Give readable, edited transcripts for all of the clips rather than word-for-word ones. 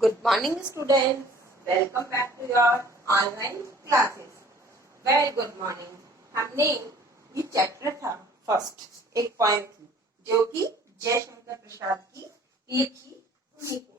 Good morning, students. Welcome back to your online classes. Very good morning. हमने ये chapter था first एक poem थी जो कि जयशंकर प्रसाद की लिखी हुई थी।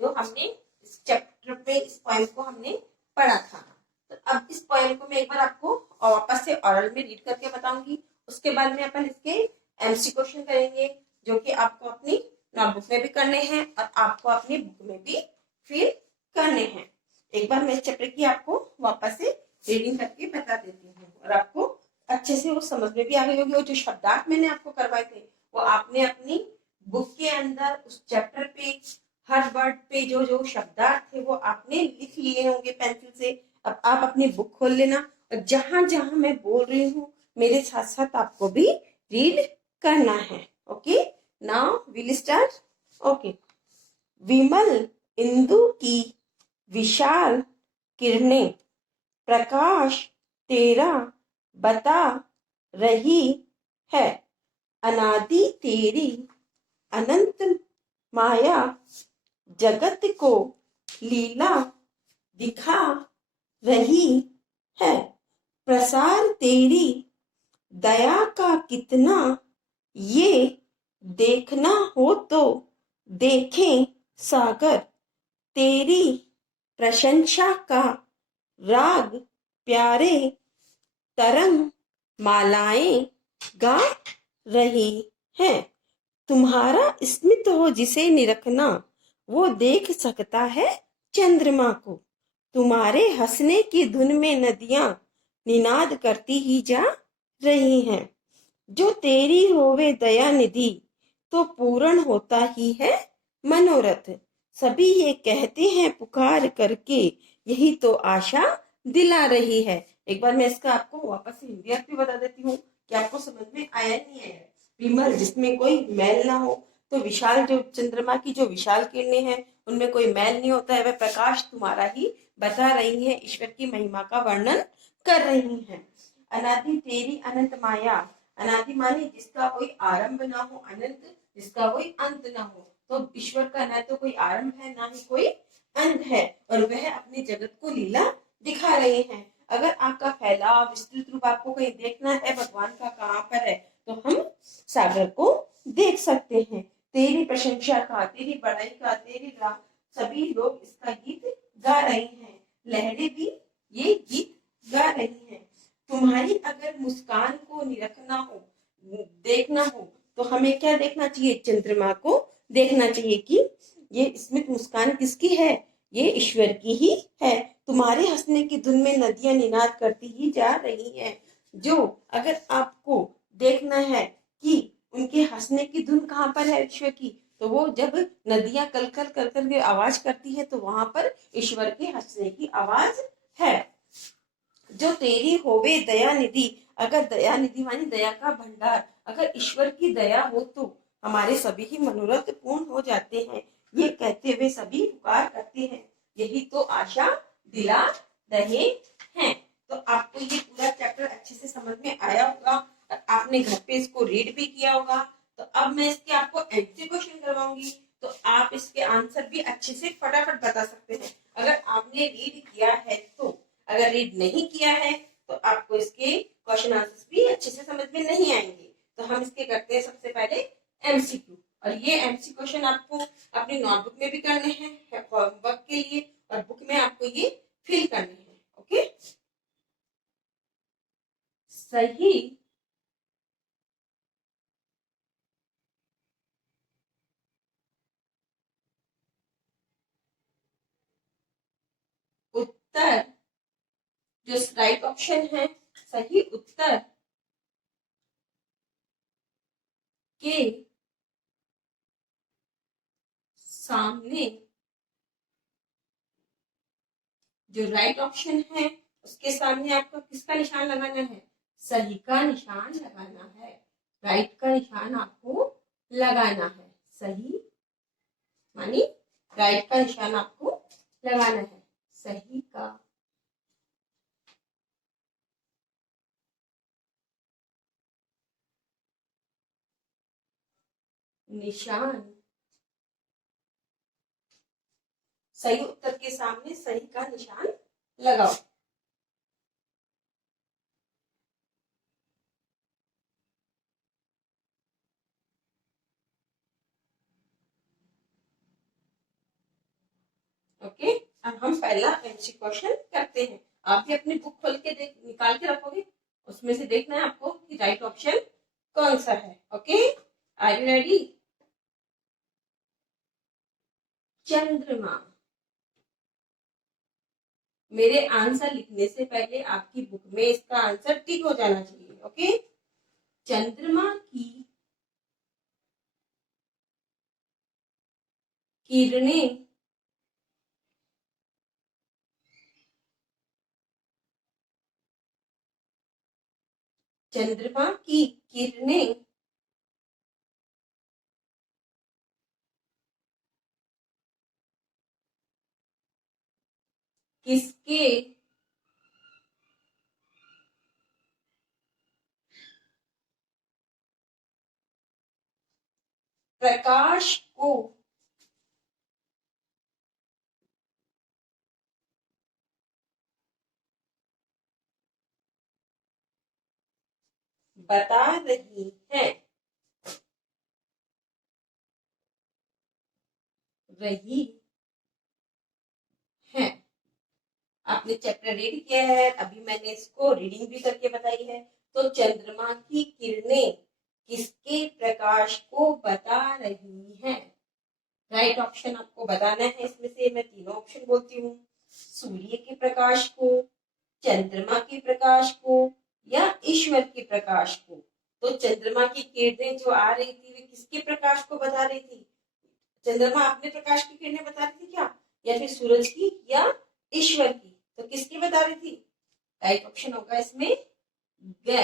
तो हमने इस चैप्टर पे इस पोएम को हमने पढ़ा था। तो अब इस पोएम को मैं एक बार आपको वापस से ओरल में रीड करके बताऊंगी। उसके बाद में अपन इसके एमसी क्वेश्चन करेंगे जो कि आपको अपनी नोटबुक में भी करने हैं और आपको अपनी बुक में भी फिल करने हैं। एक बार मैं इस चैप्टर की आपको वापस से रीडिंग करके बता देती हूँ और आपको अच्छे से वो समझ में भी आ गई होगी। और जो शब्दार्थ मैंने आपको करवाए थे वो आपने अपनी बुक के अंदर उस चैप्टर पे हर वर्ड पे जो जो शब्दार्थ थे वो आपने लिख लिए होंगे पेंसिल से। अब आप अपनी बुक खोल लेना और जहां जहां मैं बोल रही हूँ मेरे साथ साथ आपको भी रीड करना है। Okay, now will start. Okay, विमल इंदु की विशाल किरणें प्रकाश तेरा बता रही है। अनादि तेरी अनंत माया जगत को लीला दिखा रही है। प्रसार तेरी दया का कितना ये देखना हो तो देखें सागर। तेरी प्रशंसा का राग प्यारे तरंग मालाएं गा रही हैं। तुम्हारा स्मित हो जिसे निरखना वो देख सकता है चंद्रमा को। तुम्हारे हंसने की धुन में नदियां निनाद करती ही जा रही हैं। जो तेरी होवे दया निधि तो पूर्ण होता ही है मनोरथ। सभी ये कहते हैं पुकार करके यही तो आशा दिला रही है। एक बार मैं इसका आपको वापस से हिंदी अर्थ भी बता देती हूँ कि आपको समझ में आया नहीं आया। विमल जिसमें कोई मैल ना हो, तो विशाल जो चंद्रमा की जो विशाल किरणें हैं उनमें कोई मैल नहीं होता है। वह प्रकाश तुम्हारा ही बता रही है, ईश्वर की महिमा का वर्णन कर रही है। अनादि तेरी अनंत माया, अनादि माने जिसका कोई आरंभ ना हो, अनंत जिसका कोई अंत ना हो। तो ईश्वर का न तो कोई आरंभ है ना ही कोई अंत है और वह अपने जगत को लीला दिखा रहे हैं। अगर आपका फैलाव विस्तृत रूप आपको कहीं देखना है भगवान का कहाँ पर है तो हम सागर को देख सकते हैं। तेरी प्रशंसा का, तेरी बड़ाई का, तेरी सभी लोग इसका गीत गा रहे हैं। लहरें भी ये गीत गा रही हैं। तुम्हारी अगर मुस्कान को निरखना हो, देखना हो तो हमें क्या देखना चाहिए? चंद्रमा को देखना चाहिए कि ये स्मित मुस्कान किसकी है? ये ईश्वर की ही है। तुम्हारे हंसने की धुन में नदियां निनाद करती ही जा रही हैं। जो अगर आपको देखना है कि उनके हंसने की धुन कहाँ पर है ईश्वर की, तो वो जब नदियां कल कल कर कर के आवाज करती है तो वहां पर ईश्वर के हंसने की आवाज है। जो तेरी होवे दया निधि, अगर दया निधि मानी दया का भंडार, अगर ईश्वर की दया हो तो हमारे सभी ही मनोरथ पूर्ण हो जाते हैं। ये कहते हुए सभी पुकार करते हैं यही तो आशा दिला रहे हैं। तो आपको ये पूरा चैप्टर अच्छे से समझ में आया होगा और आपने घर पे इसको रीड भी किया होगा। तो अब मैं इसके आपको एमसी क्वेश्चन करवाऊंगी तो आप इसके आंसर भी अच्छे से फटाफट बता सकते हैं अगर आपने रीड किया है तो। अगर रीड नहीं किया है तो आपको इसके क्वेश्चन आंसर्स भी अच्छे से समझ में नहीं आएंगे। तो हम इसके करते हैं सबसे पहले एमसीक्यू। और ये एमसी क्वेश्चन आपको अपनी नोटबुक में भी करने हैं होमवर्क के लिए और बुक में आपको ये फिल करने हैं। ओके, सही उत्तर, जो राइट ऑप्शन है सही उत्तर के सामने, जो राइट ऑप्शन है उसके सामने आपको किसका निशान लगाना है? सही का निशान लगाना है। राइट का निशान आपको लगाना है। सही मानी राइट का निशान आपको लगाना है। सही का निशान सही उत्तर के सामने सही का निशान लगाओ। ओके, अब हम पहला एमसी क्वेश्चन करते हैं। आप भी अपनी बुक खोल के देख निकाल के रखोगे, उसमें से देखना है आपको कि राइट ऑप्शन कौन सा है। Okay, are you ready? चंद्रमा। मेरे आंसर लिखने से पहले आपकी बुक में इसका आंसर टिक हो जाना चाहिए। ओके, चंद्रमा की किरणें चंद्रमा की किरणें किसके प्रकाश को बता रही है? रही है। आपने चैप्टर रीड किया है, अभी मैंने इसको रीडिंग भी करके बताई है। तो चंद्रमा की किरणें किसके प्रकाश को बता रही हैं? राइट ऑप्शन आपको बताना है। इसमें से मैं तीनों ऑप्शन बोलती हूँ, सूर्य के प्रकाश को, चंद्रमा के प्रकाश को, या ईश्वर के प्रकाश को। तो चंद्रमा की किरणें जो आ रही थी वे किसके प्रकाश को बता रही थी? चंद्रमा अपने प्रकाश की किरणें बता रही थी क्या, या फिर सूरज की, या ईश्वर की? तो किसकी बता रही थी? राइट ऑप्शन होगा इसमें ग।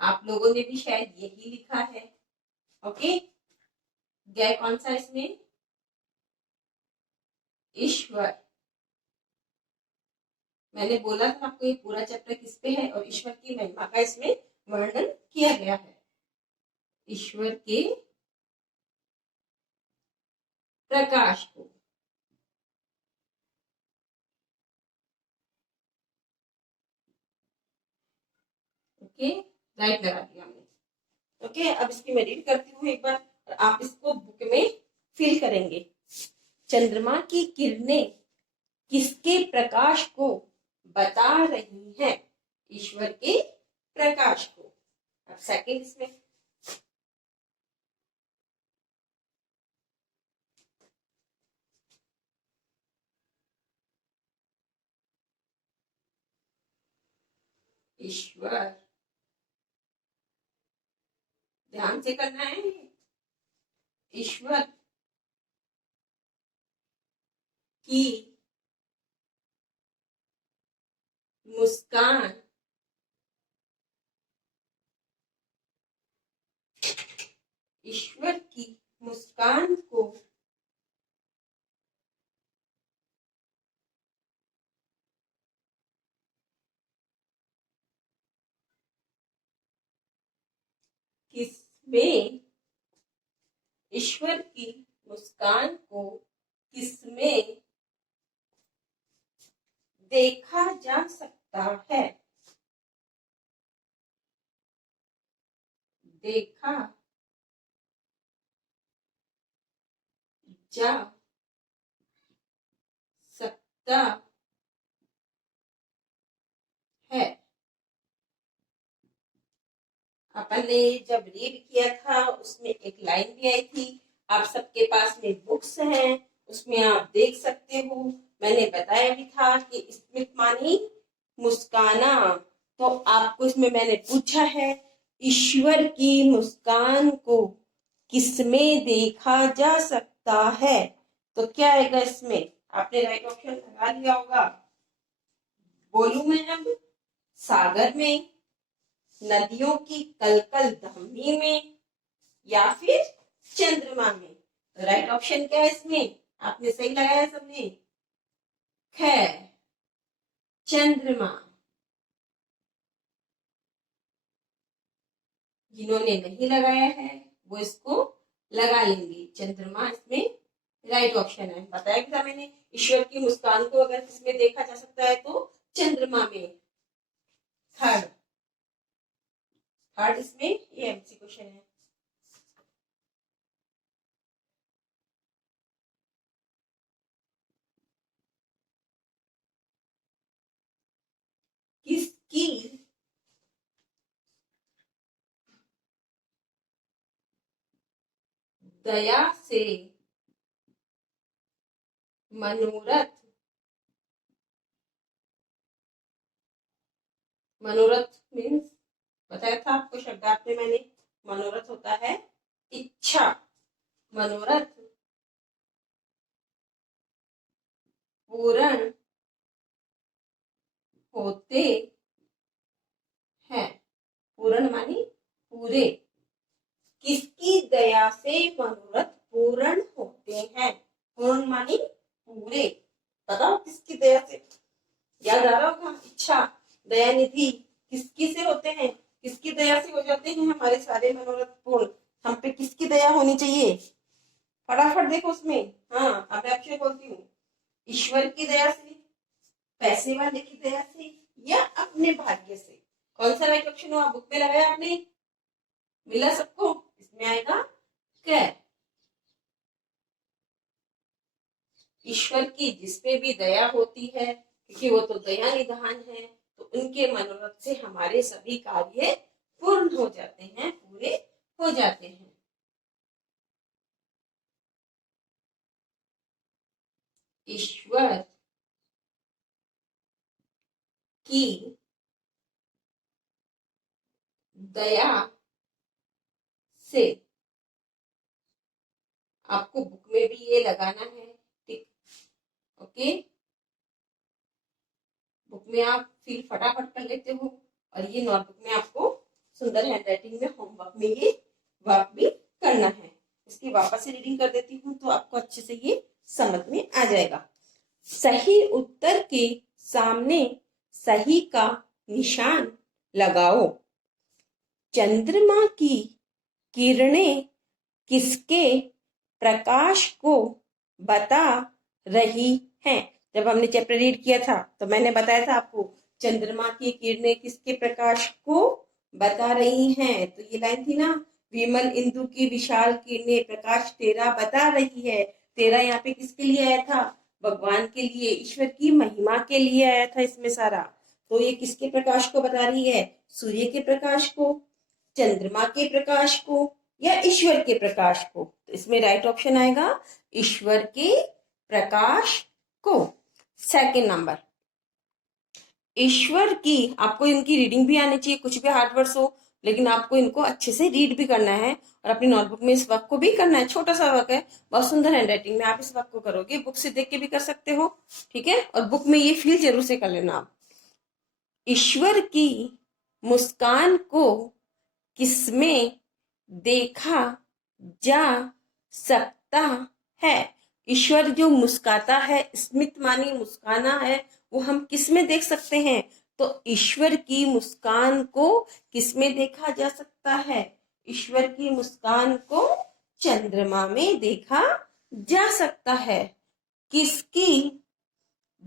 आप लोगों ने भी शायद यही लिखा है। ओके, ग कौन सा इसमें? ईश्वर। मैंने बोला था आपको ये पूरा चैप्टर किस पे है, और ईश्वर की महिमा का इसमें वर्णन किया गया है। ईश्वर के प्रकाश को। ओके, राइट लगा दिया हमने। ओके, अब इसकी मैं रीड करती हूँ एक बार, और आप इसको बुक में फिल करेंगे। चंद्रमा की किरणें किसके प्रकाश को बता रही हैं? ईश्वर के प्रकाश को। अब सेकंड इसमें ईश्वर, ध्यान से करना है। ईश्वर की मुस्कान ईश्वर की मुस्कान को किसमें ईश्वर की मुस्कान को किसमें देखा जा सकता है? देखा जा सकता है। अपन ने जब रीड किया था उसमें एक लाइन भी आई थी। आप सबके पास में बुक्स हैं, उसमें आप देख सकते हो। मैंने बताया भी था कि स्मित मानी मुस्काना। तो आपको इसमें मैंने पूछा है, ईश्वर की मुस्कान को किसमें देखा जा सकता है? तो क्या आएगा इसमें? आपने राइट ऑप्शन लगा लिया होगा। बोलूं मैं अब? सागर में, नदियों की कलकल धमनी में, या फिर चंद्रमा में? राइट ऑप्शन क्या है इसमें? आपने सही लगाया सबने। खैर, चंद्रमा। जिन्होंने नहीं लगाया है वो इसको लगा लेंगे। चंद्रमा इसमें राइट ऑप्शन है। बताया था मैंने, ईश्वर की मुस्कान को अगर किसमें देखा जा सकता है तो चंद्रमा में। थर्ड थर्ड इसमें ये एमसी क्वेश्चन है। किसकी दया से मनोरथ, मनोरथ मीन्स बताया था आपको शब्दार्थ में मैंने, मनोरथ होता है इच्छा, मनोरथ पूर्ण होते हैं। पूर्ण मानी पूरे। किसकी दया से मनोरथ पूर्ण होते हैं? पूर्ण मानी पूरे। बताओ किसकी दया से, याद आ रहा होगा, इच्छा, दया निधि किसकी से होते हैं? किसकी दया से हो जाते हैं हमारे सारे मनोरथ पूर्ण? हम पे किसकी दया होनी चाहिए? फटाफट देखो उसमें। हाँ, अब अक्षय बोलती हूँ, ईश्वर की दया से, पैसे वाले की दया से, या अपने भाग्य से। कौन सा राइट ऑप्शन हुआ? बुक में लगाया आपने? मिला सबको? इसमें आएगा क्या? ईश्वर की जिसपे भी दया होती है, क्योंकि वो तो दया निधान है, तो उनके मनोरथ से हमारे सभी कार्य पूर्ण हो जाते हैं, पूरे हो जाते हैं। ईश्वर की दया से, आपको बुक में भी ये लगाना है, ठीक? ओके, बुक में आप फिर फटाफट कर लेते हो, और ये नोटबुक में आपको सुंदर हैंडराइटिंग में होमवर्क में ये वर्क भी करना है। इसकी वापस से रीडिंग कर देती हूँ तो आपको अच्छे से ये समझ में आ जाएगा। सही उत्तर के सामने सही का निशान लगाओ। चंद्रमा की किरणें किसके प्रकाश को बता रही हैं? जब हमने चैप्टर रीड किया था तो मैंने बताया था आपको, चंद्रमा की किरणें किसके प्रकाश को बता रही हैं? तो ये लाइन थी ना, विमल इंदु की विशाल किरणें प्रकाश तेरा बता रही है। तेरा यहाँ पे किसके लिए आया था? भगवान के लिए, ईश्वर की महिमा के लिए आया था इसमें सारा। तो ये किसके प्रकाश को बता रही है? सूर्य के प्रकाश को, चंद्रमा के प्रकाश को, या ईश्वर के प्रकाश को? तो इसमें राइट ऑप्शन आएगा ईश्वर के प्रकाश को। सेकंड नंबर, ईश्वर की, आपको इनकी रीडिंग भी आनी चाहिए, कुछ भी हार्ड वर्ड्स हो लेकिन आपको इनको अच्छे से रीड भी करना है, और अपनी नोटबुक में इस वर्क को भी करना है। छोटा सा वर्क है, बहुत सुंदर हैंडराइटिंग में आप इस वर्क को करोगे, बुक से देख के भी कर सकते हो, ठीक है? और बुक में ये फील जरूर से कर लेना आप। ईश्वर की मुस्कान को किसमें देखा जा सकता है? ईश्वर जो मुस्काता है, स्मित मानी मुस्काना है, वो हम किसमें देख सकते हैं? तो ईश्वर की मुस्कान को किसमें देखा जा सकता है? ईश्वर की मुस्कान को चंद्रमा में देखा जा सकता है। किसकी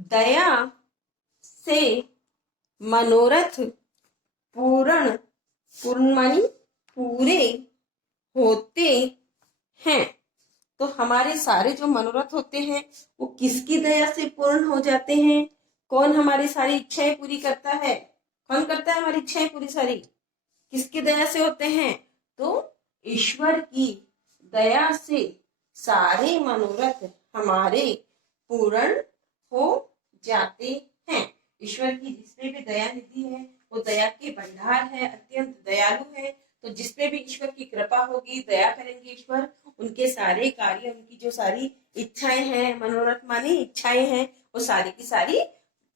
दया से मनोरथ पूर्ण, पूर्ण मानी पूरे होते हैं? तो हमारे सारे जो मनोरथ होते हैं वो किसकी दया से पूर्ण हो जाते हैं? कौन हमारी सारी इच्छाएं पूरी करता है? कौन करता है हमारी इच्छाएं पूरी सारी? किसकी दया से होते हैं? तो ईश्वर की दया से सारे मनोरथ हमारे पूर्ण हो जाते हैं। ईश्वर की जिसपे भी दया निधि है वो दया के भंडार है, अत्यंत दयालु है। तो जिसपे भी ईश्वर की कृपा होगी, दया करेंगे ईश्वर, उनके सारे कार्य, उनकी जो सारी इच्छाएं हैं, मनोरथ मानी इच्छाएं हैं, वो सारी की सारी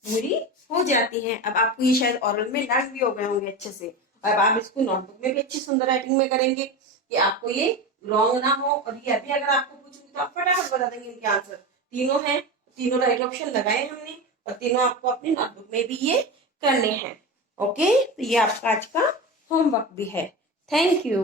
पूरी हो जाती हैं। अब आपको ये शायद ओरल में लर्न भी हो गए होंगे अच्छे से। अब आप इसको नोटबुक में भी अच्छी सुंदर राइटिंग में करेंगे कि आपको ये रॉन्ग ना हो। और ये अभी अगर आपको पूछूंगी तो आप फटाफट बता देंगे इनके आंसर। तीनों हैं, तीनों राइट ऑप्शन लगाए हमने, और तीनों आपको अपनी नोटबुक में भी ये करने हैं। ओके, तो ये आपका आज का होमवर्क भी है। Thank you.